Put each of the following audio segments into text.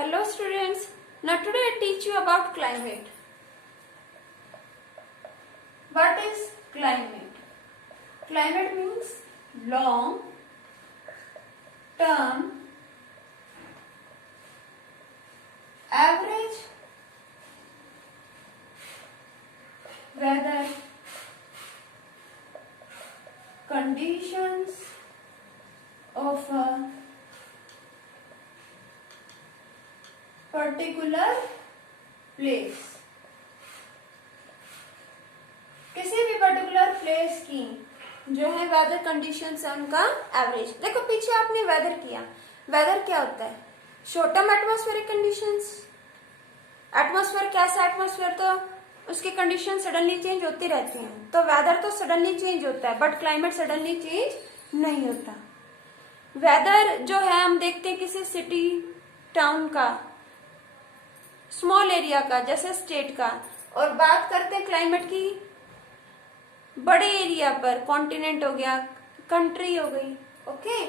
Hello students, now today I teach you about climate. What is climate? Climate means long term average weather conditions of a particular place. किसी भी particular place की जो है weather conditions है उनका average. देखो पीछे आपने वेदर किया, वेदर क्या होता है? Short term atmospheric conditions. Atmosphere कैसा एटमॉस्फेयर तो उसकी कंडीशन सडनली चेंज होती रहती हैं, तो वेदर तो सडनली चेंज होता है बट क्लाइमेट सडनली चेंज नहीं होता। वेदर जो है हम देखते हैं किसी सिटी टाउन का, स्मॉल एरिया का जैसे स्टेट का, और बात करते हैं क्लाइमेट की बड़े एरिया पर, कॉन्टिनेंट हो गया, कंट्री हो गई। Okay,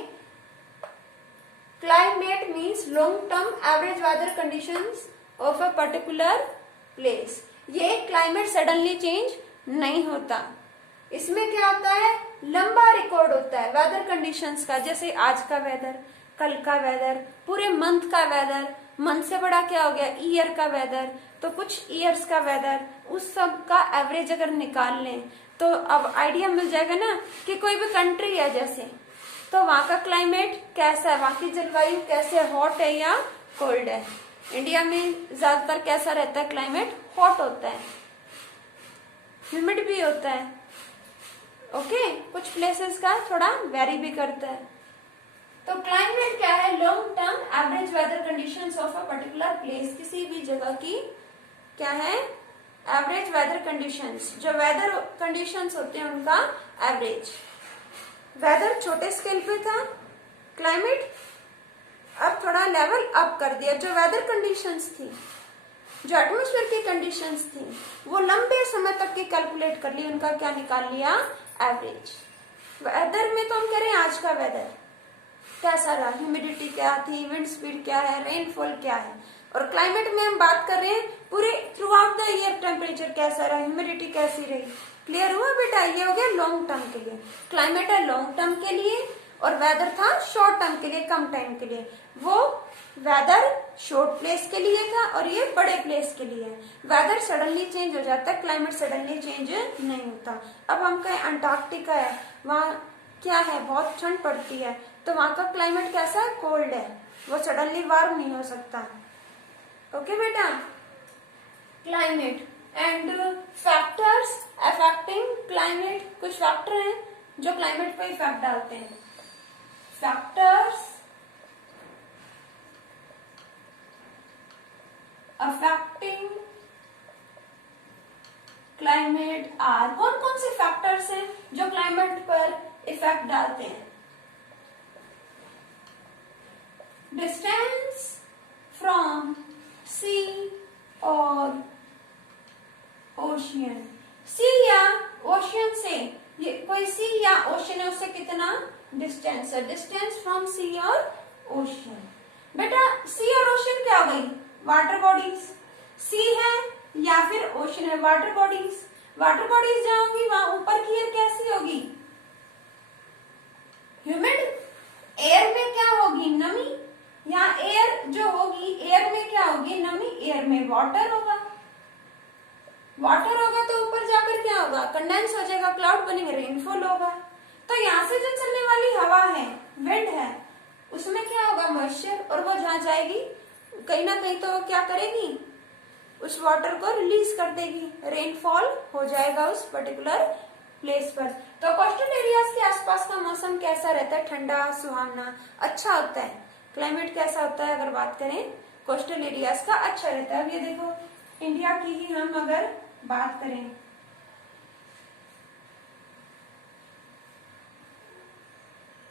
climate means long term average weather conditions of a particular place. ये क्लाइमेट सडनली चेंज नहीं होता, इसमें क्या होता है, लंबा रिकॉर्ड होता है वेदर कंडीशंस का, जैसे आज का वेदर, कल का वेदर, पूरे मंथ का वेदर, मंथ से बड़ा क्या हो गया ईयर का वेदर, तो कुछ ईयर्स का वेदर, उस सब का एवरेज अगर निकाल लें तो अब आइडिया मिल जाएगा ना कि कोई भी कंट्री है जैसे, तो वहां का क्लाइमेट कैसा है, वहां की जलवायु कैसे, हॉट है या कोल्ड है। इंडिया में ज्यादातर कैसा रहता है क्लाइमेट, हॉट होता है, ह्यूमिड भी होता है। ओके, कुछ प्लेसेस का थोड़ा वेरी भी करता है। तो क्लाइमेट क्या है, long term average weather conditions of a particular place. किसी भी जगह की क्या है, एवरेज वेदर कंडीशंस, जो वेदर कंडीशंस होते हैं उनका एवरेज। वेदर छोटे स्केल पे था, क्लाइमेट अब थोड़ा लेवल अप कर दिया। जो वेदर कंडीशंस थी, जो एटमोस्फेयर की कंडीशंस थी, वो लंबे समय तक की कैलकुलेट कर ली, उनका क्या निकाल लिया, एवरेज। वेदर में तो हम कह रहे हैं आज का वेदर कैसा रहा, ह्यूमिडिटी क्या थी, विंड स्पीड क्या है, रेनफॉल क्या है। और क्लाइमेट में हम बात कर रहे हैं पूरे through out the year temperature कैसा रहा, ह्यूमिडिटी कैसी रही। क्लियर हुआ बेटा? ये हो गया लॉन्ग टर्म के लिए। क्लाइमेट है लॉन्ग टर्म के लिए और वेदर था शॉर्ट टर्म के लिए, कम टाइम के लिए। वो वेदर शॉर्ट प्लेस के लिए था और ये बड़े प्लेस के लिए। वेदर सडनली चेंज हो जाता है, क्लाइमेट सडनली चेंज नहीं होता। अब हम कहें अंटार्कटिका है, वहाँ क्या है, बहुत ठंड पड़ती है, तो वहां का क्लाइमेट कैसा है, कोल्ड है, वो सडनली वार्म नहीं हो सकता। ओके बेटा, climate and factors affecting climate. कुछ फैक्टर हैं जो क्लाइमेट पे इफेक्ट डालते हैं। फैक्टर्स अफेक्टिंग क्लाइमेट आर, कौन कौन से फैक्टर्स हैं जो क्लाइमेट पर इफेक्ट डालते हैं? डिस्टेंस फ्रॉम सी और ओशियन। सी या ओशियन से, ये कोई सी या ओशियन है, उससे कितना डिस्टेंस है, डिस्टेंस फ्रॉम सी और ओशियन। बेटा सी और ओशियन क्या हो गई, वाटर बॉडीज। सी है या फिर ओशियन है, वाटर बॉडीज। वाटर बॉडीज जहां होंगी वहां ऊपर की एयर कैसी होगी, ह्यूमिड। एयर में क्या होगी, नमी। यहाँ एयर जो होगी, एयर में क्या होगी, नमी। एयर में वाटर होगा, वाटर होगा तो ऊपर जाकर क्या होगा, कंडेंस हो जाएगा, क्लाउड बनेंगे, रेनफॉल होगा। तो यहाँ से जो चलने वाली हवा है, विंड है, उसमें क्या होगा, मॉइस्चर, और वो जहां जाएगी कहीं ना कहीं तो क्या करेगी, उस वाटर को रिलीज कर देगी, रेनफॉल हो जाएगा उस पर्टिकुलर प्लेस पर। तो कोस्टल एरियाज के आसपास का मौसम कैसा रहता है, ठंडा, सुहावना, अच्छा होता है। क्लाइमेट कैसा होता है, अगर बात करें कोस्टल एरियाज का, अच्छा रहता है। अब ये देखो इंडिया की ही हम अगर बात करें,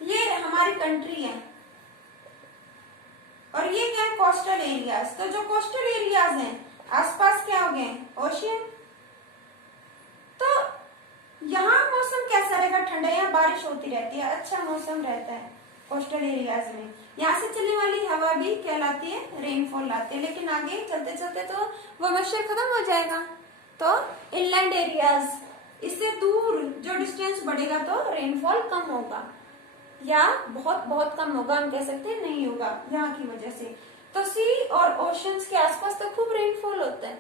ये हमारी कंट्री है और ये क्या है, कोस्टल एरियाज। तो जो कोस्टल एरियाज हैं आसपास क्या हो गए, ओशियन। तो यहाँ मौसम कैसा रहेगा, ठंडा, यहाँ बारिश होती रहती है, अच्छा मौसम रहता है कोस्टल एरियाज में। यहाँ से चलने वाली हवा भी कहलाती है रेनफॉल लाती है। लेकिन आगे चलते चलते तो वो मॉइस्चर खत्म हो जाएगा। तो इनलैंड एरियाज, इससे दूर जो डिस्टेंस बढ़ेगा तो रेनफॉल कम होगा या बहुत बहुत कम होगा, हम कह सकते हैं नहीं होगा यहाँ की वजह से। तो सी और ओशंस के आसपास तो खूब रेनफॉल होता है,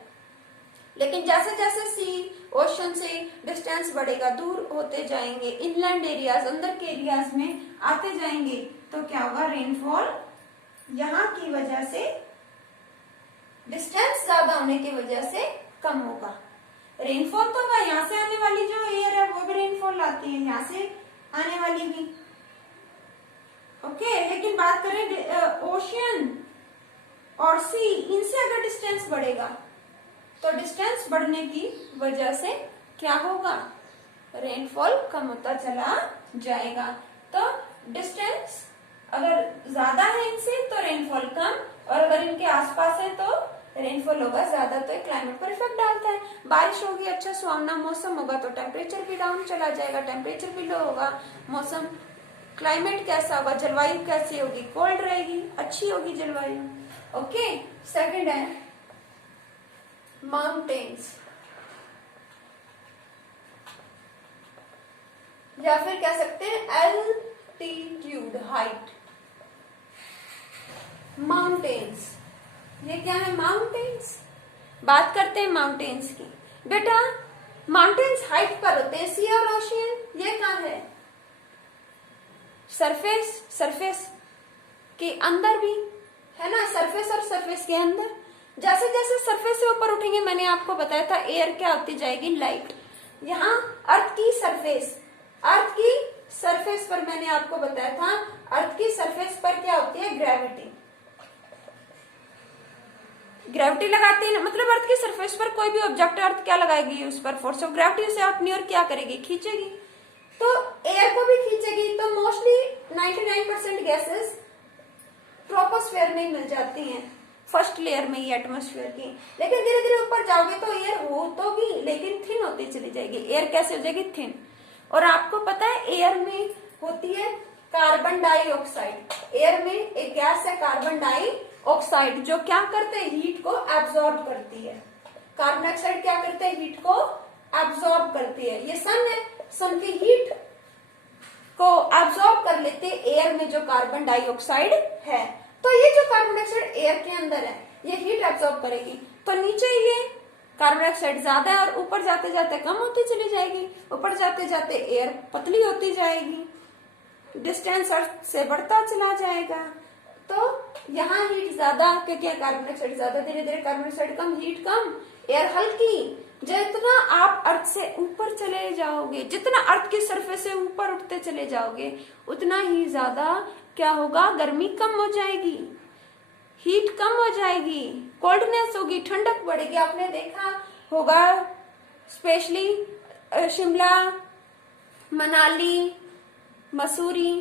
लेकिन जैसे जैसे सी ओशन से डिस्टेंस बढ़ेगा, दूर होते जाएंगे, इनलैंड एरियाज, अंदर के एरियाज में आते जाएंगे, तो क्या होगा, रेनफॉल यहाँ की वजह से, डिस्टेंस ज्यादा होने की वजह से कम होगा। रेनफॉल तो होगा, यहाँ से आने वाली जो एयर है वो भी रेनफॉल लाती है, यहाँ से आने वाली भी। ओके, लेकिन बात करें ओशियन और सी, इनसे अगर डिस्टेंस बढ़ेगा तो डिस्टेंस बढ़ने की वजह से क्या होगा, रेनफॉल कम होता चला जाएगा। तो डिस्टेंस अगर ज्यादा है इनसे तो रेनफॉल कम, और अगर इनके आसपास है तो रेनफॉल होगा ज्यादा। तो क्लाइमेट पर इफेक्ट डालता है। बारिश होगी, अच्छा सुहावना मौसम होगा तो टेम्परेचर भी डाउन चला जाएगा, टेम्परेचर भी लो होगा, मौसम क्लाइमेट कैसा होगा, जलवायु कैसी होगी, कोल्ड रहेगी, अच्छी होगी जलवायु। ओके, सेकंड है माउंटेन्स, या फिर कह सकते हैं एल्टीट्यूड, हाइट। माउंटेन्स, ये क्या है, माउंटेन्स। बात करते हैं माउंटेन्स की। बेटा माउंटेन्स हाइट पर होते हैं, सी और ओशियन ये कहाँ है, सरफेस, सरफेस के अंदर भी है ना, सरफेस और सरफेस के अंदर। जैसे जैसे सरफेस से ऊपर उठेंगे, मैंने आपको बताया था एयर क्या होती जाएगी, लाइट। यहाँ अर्थ की सरफेस, अर्थ की सरफेस पर मैंने आपको बताया था, अर्थ की सरफेस पर क्या होती है, ग्रेविटी। ग्रेविटी लगाती है, मतलब अर्थ की सरफेस पर कोई भी ऑब्जेक्ट अर्थ क्या लगाएगी, उस पर फोर्स ऑफ ग्रेविटी से अपनी ओर क्या करेगी, खींचेगी। तो एयर को भी खींचेगी। तो मोस्टली 99% गैसेस ट्रोपोस्फेयर में मिल जाती हैं, फर्स्ट लेयर में ही एटमॉस्फेयर की। लेकिन धीरे धीरे ऊपर जाओगे तो एयर हो तो भी, लेकिन थिन होती चली जाएगी। एयर कैसे हो जाएगी, थिन। और आपको पता है एयर में होती है कार्बन डाइऑक्साइड। एयर में एक गैस है कार्बन डाइऑक्साइड, जो क्या करते हैं, हीट को एब्जॉर्ब करती है। कार्बन डाइऑक्साइड क्या करते हैं, हीट को एब्जॉर्ब करती है। ये सन है, सन की हीट को एब्जॉर्ब कर लेते एयर में जो कार्बन डाइऑक्साइड है। तो ये जो कार्बन डाइऑक्साइड एयर के अंदर है, ये हीट एब्जॉर्ब करेगी। तो नीचे ये कार्बन डाइऑक्साइड ज्यादा है और ऊपर जाते जाते कम होती चली जाएगी। ऊपर जाते जाते एयर पतली होती जाएगी, डिस्टेंस अर्थ से बढ़ता चला जाएगा। तो यहाँ हीट ज्यादा, क्योंकि कार्बन डाइऑक्साइड ज्यादा, धीरे धीरे कार्बन डाइऑक्साइड कम, हीट कम, एयर हल्की। जितना आप अर्थ से ऊपर चले जाओगे, जितना अर्थ की सरफेस से ऊपर उठते चले जाओगे, उतना ही ज्यादा क्या होगा, गर्मी कम हो जाएगी, हीट कम हो जाएगी, कोल्डनेस होगी, ठंडक बढ़ेगी। आपने देखा होगा स्पेशली शिमला, मनाली, मसूरी,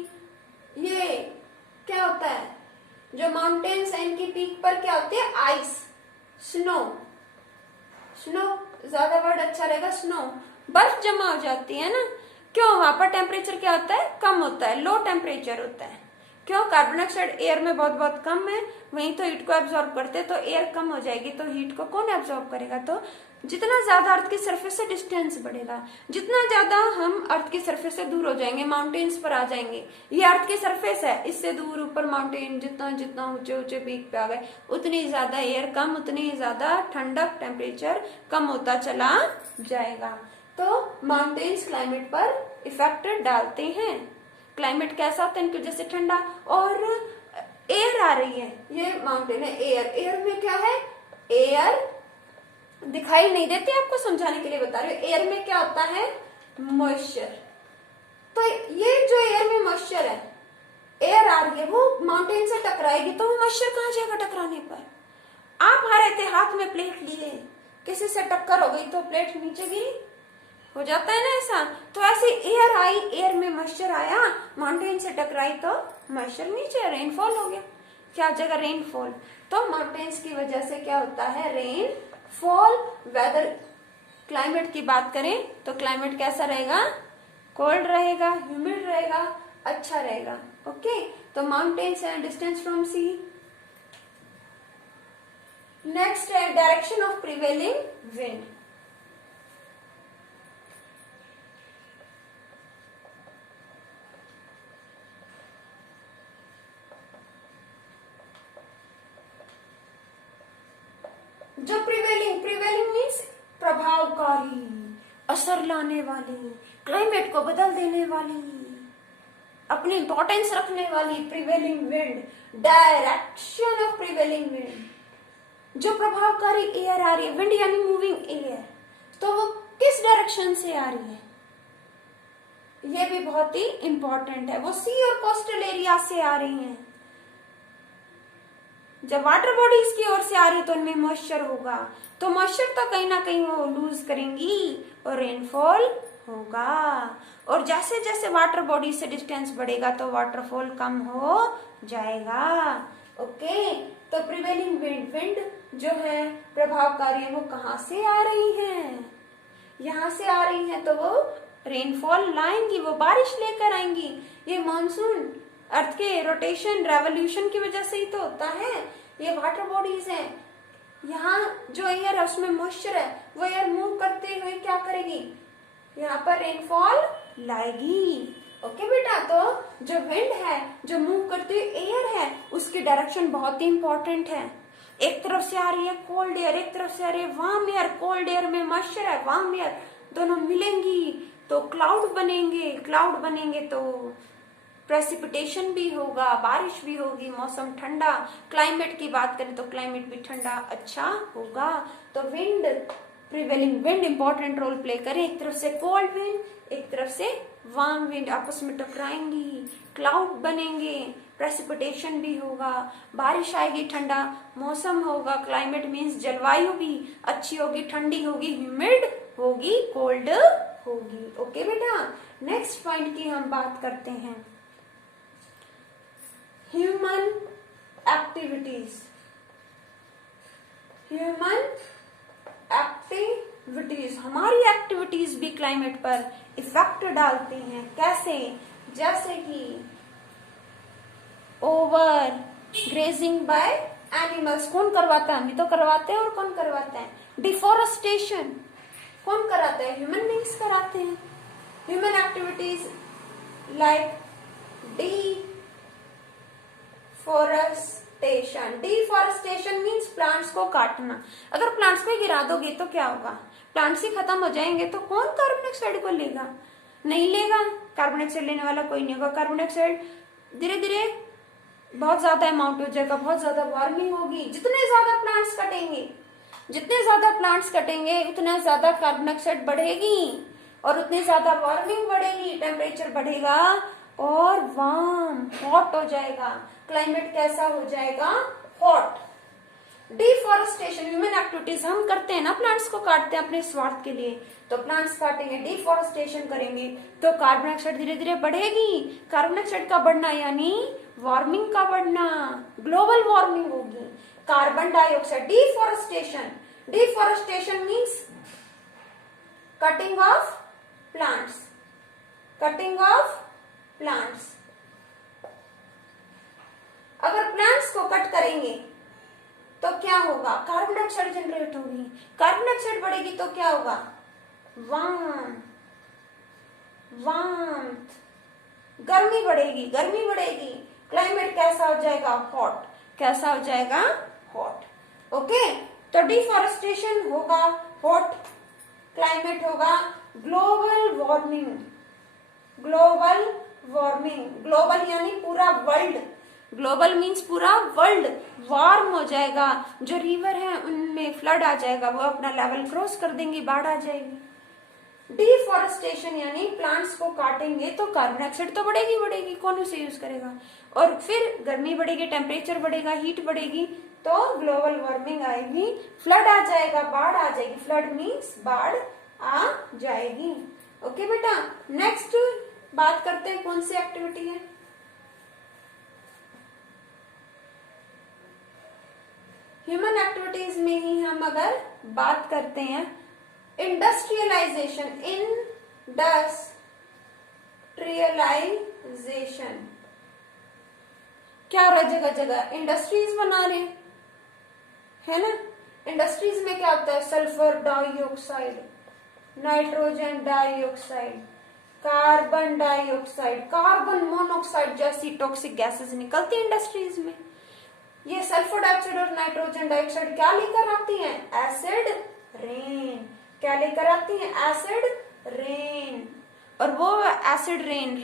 ये क्या होता है, जो माउंटेन्स है इनकी पीक पर क्या होती है, आइस, स्नो। स्नो ज्यादा वर्ड अच्छा रहेगा, स्नो, बर्फ जमा हो जाती है ना। क्यों, वहां पर टेम्परेचर क्या होता है, कम होता है, लो टेम्परेचर होता है। क्यों, कार्बन डाइऑक्साइड एयर में बहुत बहुत कम है, वहीं तो हीट को एब्जॉर्ब करते हैं। तो एयर कम हो जाएगी तो हीट को कौन एब्जॉर्ब करेगा। तो जितना ज्यादा अर्थ की सरफेस से डिस्टेंस बढ़ेगा, जितना ज्यादा हम अर्थ की सरफेस से दूर हो जाएंगे, माउंटेन्स पर आ जाएंगे। ये अर्थ की सरफेस है, इससे दूर ऊपर माउंटेन, जितना जितना ऊंचे ऊंचे पीक पे आ गए, उतनी ज्यादा एयर कम, उतनी ज्यादा ठंडक, टेम्परेचर कम होता चला जाएगा। तो माउंटेन्स क्लाइमेट पर इफेक्ट डालते हैं। क्लाइमेट कैसा होता है, इनकी वजह से ठंडा। और एयर आ रही है, ये माउंटेन है, एयर, एयर में क्या है, एयर दिखाई नहीं देती, आपको समझाने के लिए बता रही हूँ। एयर में क्या होता है, मॉइस्चर। तो ये जो एयर में मॉइस्चर है, एयर आ रही है, वो माउंटेन से टकराएगी तो वो मॉइस्चर कहाँ जाएगा टकराने पर। आप आ रहे थे हाथ में प्लेट लिए, किसी से टक्कर हो गई तो प्लेट नीचे गिरी, हो जाता है ना ऐसा। तो ऐसे एयर आई, एयर में मॉइस्चर आया, माउंटेन से टकराई तो मॉइस्चर नीचे, रेनफॉल हो गया। क्या हो जाएगा, रेनफॉल। तो माउंटेन्स की वजह से क्या होता है, रेनफॉल। वेदर, क्लाइमेट की बात करें तो क्लाइमेट कैसा रहेगा, कोल्ड रहेगा, ह्यूमिड रहेगा, अच्छा रहेगा। ओके, तो माउंटेन्स है डिस्टेंस फ्रॉम सी। नेक्स्ट है डायरेक्शन ऑफ प्रिवेलिंग विंड। जो प्रिवेलिंग मीन्स प्रभावकारी, असर लाने वाली, क्लाइमेट को बदल देने वाली, अपनी इंपॉर्टेंस रखने वाली prevailing wind. Direction of prevailing wind, जो प्रभावकारी एयर आ रही है, विंड यानी मूविंग एयर, तो वो किस डायरेक्शन से आ रही है, ये भी बहुत ही इंपॉर्टेंट है। वो सी और कोस्टल एरिया से आ रही हैं। जब वाटर बॉडीज की ओर से आ रही तो उनमें मॉइस्चर होगा, तो मॉइस्चर तो कहीं ना कहीं वो लूज करेंगी और रेनफॉल होगा। और जैसे जैसे वाटर बॉडी से डिस्टेंस बढ़ेगा तो वाटरफॉल कम हो जाएगा। ओके, तो प्रिवेलिंग विंड जो है प्रभावकारी है, वो कहाँ से आ रही है, यहाँ से आ रही है, तो वो रेनफॉल लाएंगी, वो बारिश लेकर आएंगी। ये मानसून अर्थ के रोटेशन रेवोल्यूशन की वजह से ही तो होता है। ये वाटर बॉडीज हैं, यहाँ जो एयर है उसमें मॉइस्चर है, वो एयर मूव करते हुए क्या करेगी, यहाँ पर रेनफॉल लाएगी। ओके बेटा, तो जो विंड है, जो मूव करती हुई एयर है, उसकी डायरेक्शन बहुत ही इंपॉर्टेंट है। एक तरफ से आ रही है कोल्ड एयर, एक तरफ से आ रही है वार्म एयर। कोल्ड एयर में मॉइस्चर है, वार्म एयर, दोनों मिलेंगी तो क्लाउड बनेंगे। क्लाउड बनेंगे तो प्रेसिपिटेशन भी होगा, बारिश भी होगी, मौसम ठंडा। क्लाइमेट की बात करें तो क्लाइमेट भी ठंडा अच्छा होगा। तो wind, prevailing wind important role play करे। एक तरफ से कोल्ड विंड, एक तरफ से वार्म विंड, आपस में टकराएंगी, क्लाउड बनेंगे, प्रेसिपिटेशन भी होगा, बारिश आएगी, ठंडा मौसम होगा। क्लाइमेट मीन्स जलवायु भी अच्छी होगी, ठंडी होगी, ह्यूमिड होगी, कोल्ड होगी। ओके बेटा, नेक्स्ट पॉइंट की हम बात करते हैं, ह्यूमन एक्टिविटीज। ह्यूमन एक्टिविटीज, हमारी एक्टिविटीज भी क्लाइमेट पर इफेक्ट डालती हैं। कैसे? जैसे कि ओवर ग्रेजिंग बाय एनिमल्स, कौन करवाता है? हम भी तो करवाते हैं। और कौन करवाता है? डिफोरेस्टेशन कौन कराता है? ह्यूमन बींग्स कराते हैं। Human activities like deforestation. Deforestation means plants को काटना। अगर प्लांट्स को गिरा दोगे तो क्या होगा? प्लांट्स ही खत्म हो जाएंगे तो कौन कार्बन डाइऑक्साइड को लेगा? नहीं लेगा। कार्बन डाइऑक्साइड लेने वाला कोई नहीं होगा। कार्बन डाइऑक्साइड धीरे धीरे बहुत ज्यादा अमाउंट हो जाएगा, बहुत ज्यादा वार्मिंग होगी। जितने ज्यादा प्लांट्स कटेंगे, जितने ज्यादा प्लांट्स कटेंगे उतना ज्यादा कार्बन डाइऑक्साइड बढ़ेगी और उतनी ज्यादा वार्मिंग बढ़ेगी, टेम्परेचर बढ़ेगा और वार्म हॉट हो जाएगा। क्लाइमेट कैसा हो जाएगा? हॉट। डिफोरेस्टेशन, ह्यूमन एक्टिविटीज हम करते हैं ना, प्लांट्स को काटते हैं अपने स्वार्थ के लिए, तो प्लांट्स काटेंगे, डिफोरेस्टेशन करेंगे तो कार्बन डाइऑक्साइड धीरे धीरे बढ़ेगी। कार्बन डाइऑक्साइड का बढ़ना यानी वार्मिंग का बढ़ना, ग्लोबल वार्मिंग होगी। Carbon dioxide, deforestation, deforestation means cutting of plants, cutting of plants. अगर प्लांट्स को कट करेंगे तो क्या होगा? कार्बन डाइऑक्साइड जनरेट होगी। कार्बन डाइऑक्साइड बढ़ेगी तो क्या होगा? वार्मथ, गर्मी बढ़ेगी, गर्मी बढ़ेगी। क्लाइमेट कैसा हो जाएगा? हॉट। कैसा हो जाएगा? हॉट। ओके, तो डिफॉरेस्टेशन होगा, हॉट क्लाइमेट होगा, global warming. Global warming, global यानी पूरा वर्ल्ड, ग्लोबल मीन्स पूरा वर्ल्ड वार्म हो जाएगा। जो रिवर है उनमें फ्लड आ जाएगा, वो अपना लेवल क्रॉस कर देंगी, बाढ़ आ जाएगी। डिफॉरेस्टेशन यानी प्लांट्स को काटेंगे तो कार्बन डाइऑक्साइड तो बढ़ेगी बढ़ेगी, कौन उसे यूज करेगा? और फिर गर्मी बढ़ेगी, टेम्परेचर बढ़ेगा, हीट बढ़ेगी तो ग्लोबल वार्मिंग आएगी, फ्लड आ जाएगा, बाढ़ आ जाएगी। फ्लड मीन्स बाढ़ आ जाएगी। ओके बेटा, नेक्स्ट बात करते हैं कौन सी एक्टिविटी है? ह्यूमन एक्टिविटीज में ही हम अगर बात करते हैं इंडस्ट्रियलाइजेशन, क्या हो रहा है, जगह जगह इंडस्ट्रीज बना रहे हैं, है ना। इंडस्ट्रीज में क्या होता है, sulphur dioxide, nitrogen dioxide, carbon dioxide, carbon monoxide जैसी टॉक्सिक गैसेस निकलती है इंडस्ट्रीज में। ये सल्फर डाइऑक्साइड और नाइट्रोजन डाइऑक्साइड क्या लेकर आती हैं, एसिड रेन। क्या लेकर आती हैं, एसिड रेन। और वो एसिड रेन,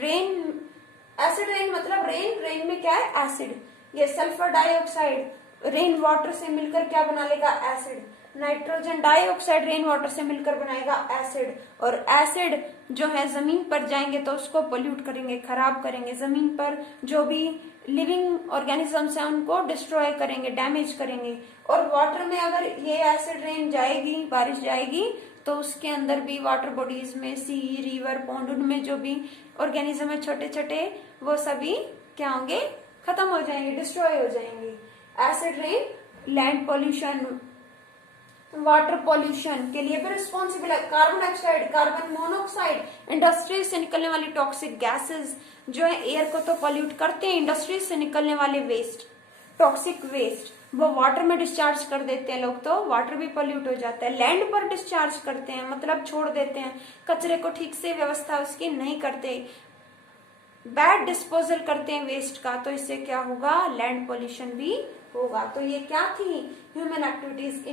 एसिड रेन मतलब रेन में क्या है, एसिड। ये सल्फर डाइऑक्साइड रेन वाटर से मिलकर क्या बना लेगा, acid. Nitrogen dioxide rain water से मिलकर बनाएगा एसिड। और एसिड जो है जमीन पर जाएंगे तो उसको पोल्यूट करेंगे, खराब करेंगे, जमीन पर जो भी लिविंग ऑर्गेनिजम्स हैं उनको डिस्ट्रॉय करेंगे, डैमेज करेंगे। और वाटर में अगर ये एसिड रेन जाएगी, बारिश जाएगी, तो उसके अंदर भी वाटर बॉडीज में, सी, रिवर, पॉन्ड, उनमें जो भी ऑर्गेनिज्म है छोटे छोटे, वो सभी क्या होंगे, खत्म हो जाएंगे, डिस्ट्रॉय हो जाएंगे। Acid rain land pollution, water pollution के लिए भी रिस्पॉन्सिबल है। Carbon dioxide, carbon monoxide, industries से निकलने वाली टॉक्सिक गैसेस जो है एयर को तो पॉल्यूट करते हैं। इंडस्ट्रीज से निकलने वाले वेस्ट, टॉक्सिक वेस्ट, वो वाटर में डिस्चार्ज कर देते हैं लोग, तो वाटर भी पॉल्यूट हो जाता है। लैंड पर डिस्चार्ज करते हैं, मतलब छोड़ देते हैं, कचरे को ठीक से व्यवस्था उसकी नहीं करते, बैड डिस्पोजल करते हैं वेस्ट का, तो इससे क्या होगा, लैंड पॉल्यूशन भी होगा। तो ये क्या थी, ह्यूमन एक्टिविटीज,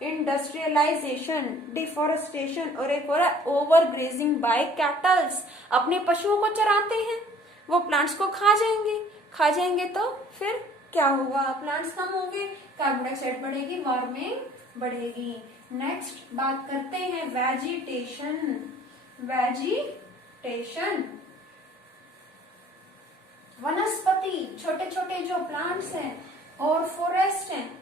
इंडस्ट्रियलाइजेशन, डिफोरेस्टेशन, और एक और ओवर ग्रेजिंग बाय कैटल्स। अपने पशुओं को चराते हैं, वो प्लांट्स को खा जाएंगे तो फिर क्या होगा, प्लांट्स कम होंगे, कार्बन डाइऑक्साइड बढ़ेगी, वार्मिंग बढ़ेगी। नेक्स्ट बात करते हैं वेजिटेशन। वनस्पति, छोटे छोटे जो प्लांट्स हैं, और फॉरेस्ट हैं।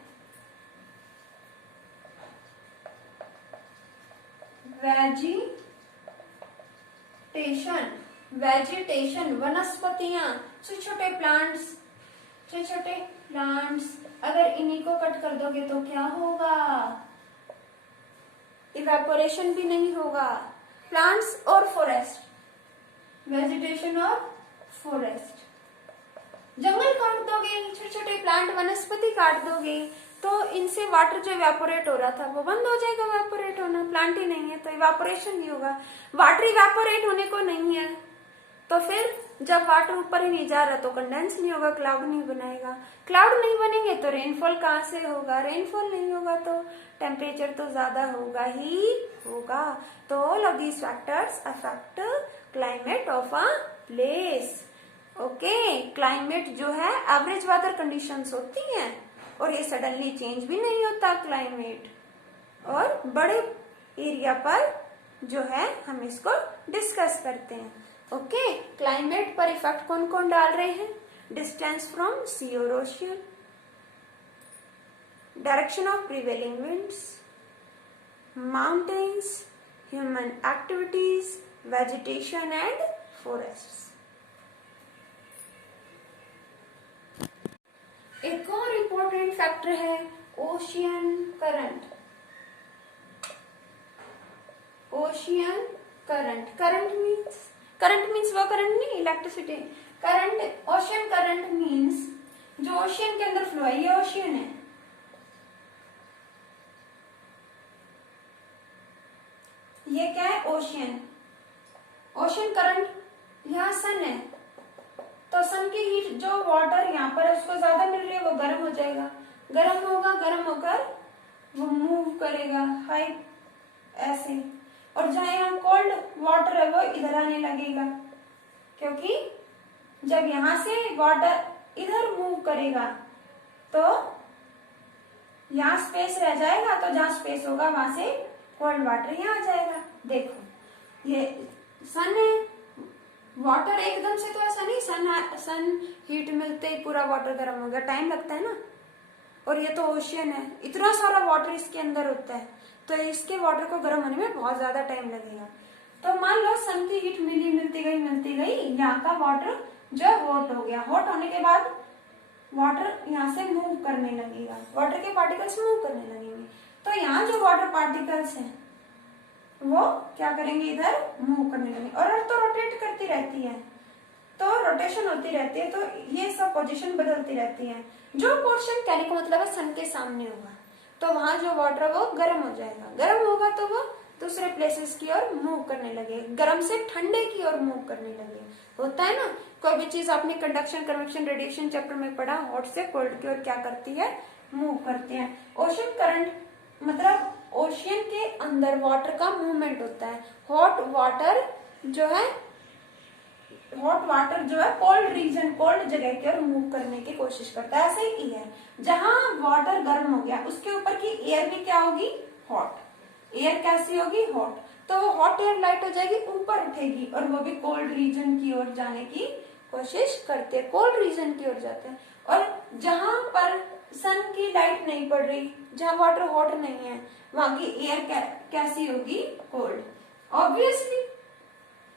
वेजिटेशन वनस्पतियां, छोटे छोटे प्लांट्स, अगर इन्हीं को कट कर दोगे तो क्या होगा, इवेपोरेशन भी नहीं होगा। प्लांट्स और फॉरेस्ट, वेजिटेशन और फॉरेस्ट, जंगल काट दोगे, छोटे छोटे प्लांट वनस्पति काट दोगे, तो इनसे वाटर जो इवेपोरेट हो रहा था वो बंद हो जाएगा इवेपोरेट होना, प्लांट ही नहीं है तो इवेपोरेशन नहीं होगा। वाटर इवेपोरेट होने को नहीं है, तो फिर जब वाटर ऊपर ही नहीं जा रहा तो कंडेंस नहीं होगा, क्लाउड नहीं बनाएगा। क्लाउड नहीं बनेंगे तो रेनफॉल कहाँ से होगा, रेनफॉल नहीं होगा तो टेम्परेचर तो ज्यादा होगा ही होगा। तो all of these factors affect climate of a place. Okay, climate जो है एवरेज वेदर कंडीशंस होती हैं, और ये सडनली चेंज भी नहीं होता क्लाइमेट, और बड़े एरिया पर जो है हम इसको डिस्कस करते हैं। ओके, क्लाइमेट पर इफेक्ट कौन कौन डाल रहे हैं, डिस्टेंस फ्रॉम सी और ocean, direction of prevailing winds, mountains, human activities, vegetation and forests. एक और इम्पोर्टेंट फैक्टर है ocean current. Ocean current means वो करंट नहीं, electricity. Current, ocean current means जो ओशियन के अंदर फ्लो है, ये ओशियन है। ये क्या है, ओशियन। ओशियन करंट, यहाँ सन है, तो सन की हीट जो वाटर यहाँ पर उसको ज्यादा मिल रही है, वो गर्म हो जाएगा, गर्म होकर वो मूव करेगा हाई ऐसे, और जहां यहाँ कोल्ड वाटर है वो इधर आने लगेगा, क्योंकि जब यहाँ से वाटर इधर मूव करेगा तो यहाँ स्पेस रह जाएगा, तो जहां स्पेस होगा वहां से कोल्ड वाटर यहाँ आ जाएगा। देखो ये सन है, वाटर एकदम से तो ऐसा नहीं, सन हीट मिलते ही पूरा वाटर गर्म हो गया, टाइम लगता है ना। और ये तो ओशियन है, इतना सारा वाटर इसके अंदर होता है, तो इसके वाटर को गर्म होने में बहुत ज्यादा टाइम लगेगा। तो मान लो सन की हीट मिलती गई, यहाँ का वाटर जो हॉट हो गया, हॉट होने के बाद वाटर यहाँ से मूव करने लगेगा, वाटर के पार्टिकल्स मूव करने लगेंगे, तो यहाँ जो वाटर पार्टिकल्स हैं वो क्या करेंगे, इधर मूव करने लगेंगे। और अर्थ तो रोटेट करती रहती है, तो रोटेशन होती रहती है, तो ये सब पोजीशन बदलती रहती है। जो पोर्शन कहने का मतलब है सन के सामने होगा तो वहां जो वाटर वो गर्म हो जाएगा, गर्म होगा तो वो दूसरे प्लेसेस की ओर मूव करने लगे, गर्म से ठंडे की ओर मूव करने लगे। होता है ना, कोई भी चीज आपने कंडक्शन, कन्वेक्शन, रेडिएशन चैप्टर में पढ़ा, हॉट से कोल्ड की ओर क्या करती है, मूव करती है। ओशन करंट मतलब ओशियन के अंदर वाटर का मूवमेंट होता है। हॉट वाटर जो है कोल्ड रीजन, कोल्ड जगह की ओर मूव करने की कोशिश करता है। ऐसे ही है, जहां वाटर गर्म हो गया उसके ऊपर की एयर भी क्या होगी, हॉट। एयर कैसी होगी, हॉट। तो वो हॉट एयर लाइट हो जाएगी, ऊपर उठेगी और वो भी कोल्ड रीजन की ओर जाने की कोशिश करते हैं, कोल्ड रीजन की ओर जाते हैं। और जहां पर सन की लाइट नहीं पड़ रही, जहां वाटर हॉट नहीं है, वहां की एयर कैसी होगी, कोल्ड। ऑब्वियसली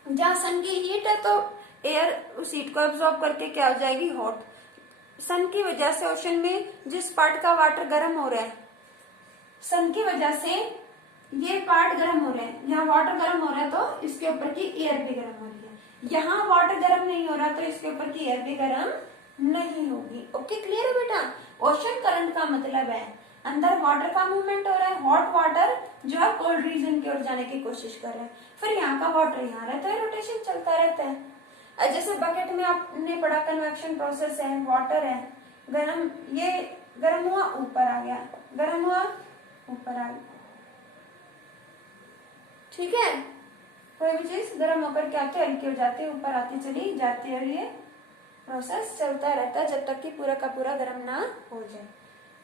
जहां सन की हीट है तो एयर उस हीट को एब्जॉर्ब करके क्या हो जाएगी, हॉट। सन की वजह से ओशन में जिस पार्ट का वाटर गर्म हो रहा है, सन की वजह से ये पार्ट गर्म हो रहे हैं, यहाँ वाटर गर्म हो रहा है तो इसके ऊपर की एयर भी गर्म हो रही है। यहाँ वाटर गर्म नहीं हो रहा तो इसके ऊपर की एयर भी गर्म नहीं होगी। ओके, क्लियर है बेटा। ओशन करंट का मतलब है अंदर वाटर का मूवमेंट हो रहा है, हॉट वाटर जो है कोल्ड रीजन की ओर जाने की कोशिश कर रहे हैं, फिर यहाँ का वाटर यहाँ रहता है, रोटेशन चलता रहता है। जैसे बकेट में आपने पढ़ा कन्वेक्शन प्रोसेस है, वाटर है, गर्म, ये गर्म हुआ ऊपर आ गया, गर्म हुआ ऊपर आ गया, ठीक है। कोई भी चीज गर्म होकर क्या होती है, हल्की हो जाती है, ऊपर आती चली जाती है, और ये प्रोसेस चलता रहता है जब तक कि पूरा का पूरा गर्म ना हो जाए,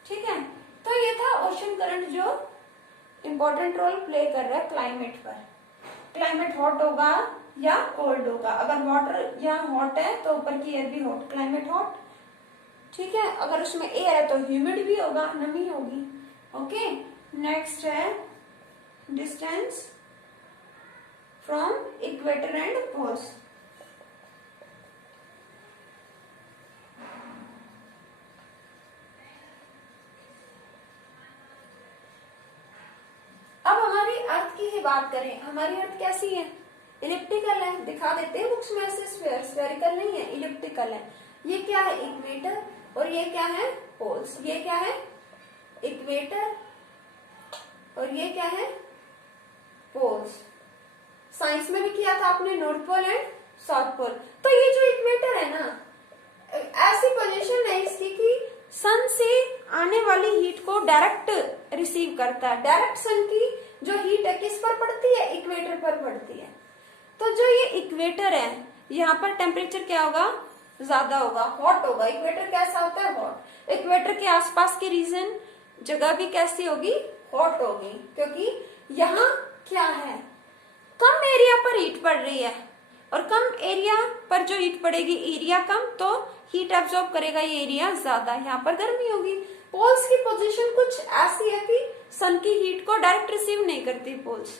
ठीक है। तो ये था ओशन करंट जो इंपॉर्टेंट रोल प्ले कर रहा है क्लाइमेट पर। क्लाइमेट हॉट होगा या कोल्ड होगा, अगर वाटर यहाँ हॉट है तो ऊपर की एयर भी हॉट, क्लाइमेट हॉट, ठीक है। अगर उसमें एयर है तो ह्यूमिड भी होगा, नमी होगी। ओके, नेक्स्ट है distance from equator and poles. अब हमारी अर्थ की ही बात करें, हमारी अर्थ कैसी है, इलिप्टिकल है, दिखा देते हैं बुक्स में ऐसे, स्फेरिकल नहीं है, इलिप्टिकल है। ये क्या है, इक्वेटर, और ये क्या है, पोल्स। ये क्या है, इक्वेटर, और ये क्या है, पोल्स। साइंस में भी किया था आपने, north pole and south pole. तो ये जो इक्वेटर है ना, ऐसी पोजीशन है इसकी कि सन से आने वाली हीट को डायरेक्ट रिसीव करता है। डायरेक्ट सन की जो हीट है किस पर पड़ती है, इक्वेटर पर पड़ती है। तो जो ये इक्वेटर है, यहाँ पर टेम्परेचर क्या होगा, ज्यादा होगा, हॉट होगा। इक्वेटर कैसा होता है, हॉट। इक्वेटर के आसपास की रीजन जगह भी कैसी होगी, हॉट होगी, क्योंकि यहाँ क्या है, कम एरिया पर हीट पड़ रही है, और कम एरिया पर जो हीट पड़ेगी, एरिया कम तो हीट एब्जॉर्ब करेगा ये एरिया ज्यादा, यहाँ पर गर्मी होगी। पोल्स की पोजीशन कुछ ऐसी है कि सन की हीट को डायरेक्ट रिसीव नहीं करती पोल्स।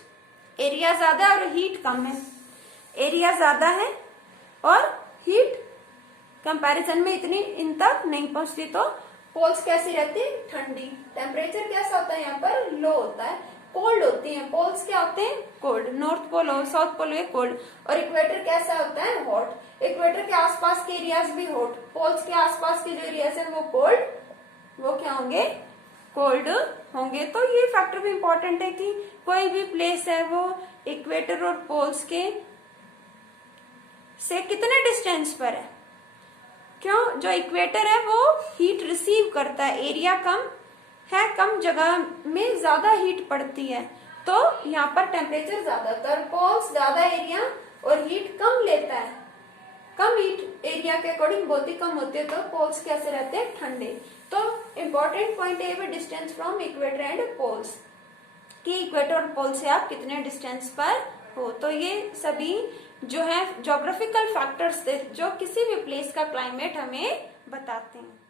एरिया ज्यादा और हीट कम है, एरिया ज्यादा है और हीट कंपैरिजन में इतनी इन तक नहीं पहुंचती, तो पोल्स कैसी रहती है, ठंडी। टेम्परेचर कैसा होता है, यहाँ पर लो होता है, कोल्ड होती हैं। पोल्स क्या होते हैं, कोल्ड। नॉर्थ पोल हो, साउथ पोल हो, कोल्ड। और इक्वेटर कैसा होता है, हॉट। इक्वेटर के आसपास के एरियाज भी हॉट, पोल्स के आसपास के जो एरियाज है वो कोल्ड, वो क्या होंगे, कोल्ड होंगे। तो ये फैक्टर भी इंपॉर्टेंट है कि कोई भी प्लेस है वो इक्वेटर और पोल्स के से कितने डिस्टेंस पर है। क्यों, जो इक्वेटर है वो हीट रिसीव करता है, एरिया कम है, कम जगह में ज्यादा हीट पड़ती है, तो यहाँ पर टेम्परेचर ज्यादा होता है। पोल्स ज्यादा एरिया और हीट कम लेता है, कम हीट एरिया के अकॉर्डिंग बहुत ही कम होती है, तो पोल्स कैसे रहते हैं, ठंडे। तो इम्पोर्टेंट पॉइंट है distance from equator and poles, कि इक्वेटर और पोल से आप कितने डिस्टेंस पर हो। तो ये सभी जो है ज्योग्राफिकल फैक्टर्स थे जो किसी भी प्लेस का क्लाइमेट हमें बताते हैं।